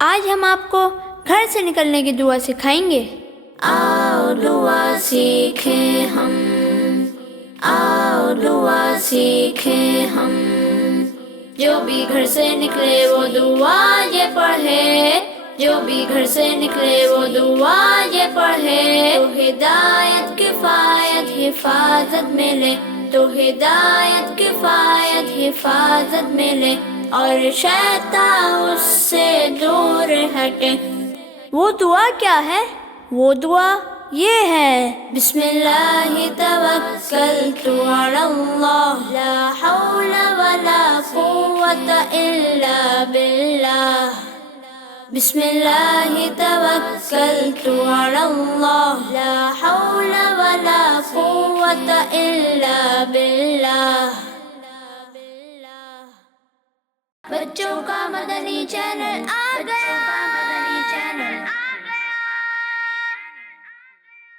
آج ہم آپ کو گھر سے نکلنے کی دعا سکھائیں گے۔ آؤ دعا سیکھیں ہم، آؤ دعا سیکھیں ہم، جو بھی گھر سے نکلے وہ دعا یہ پڑھے، جو بھی گھر سے نکلے وہ دعا یہ پڑھے، تو ہدایت کفایت حفاظت ملے، تو ہدایت کفایت حفاظت ملے، اور شیطان اس سے دور ہٹے۔ وہ دعا کیا ہے؟ وہ دعا یہ ہے، بسم اللہ توکلت علی اللہ، لا حول ولا قوت الا باللہ، بسم اللہ توکلت علی اللہ، لا حول ولا قوت الا باللہ۔ بچوں کا مدنی چینل آ گیا۔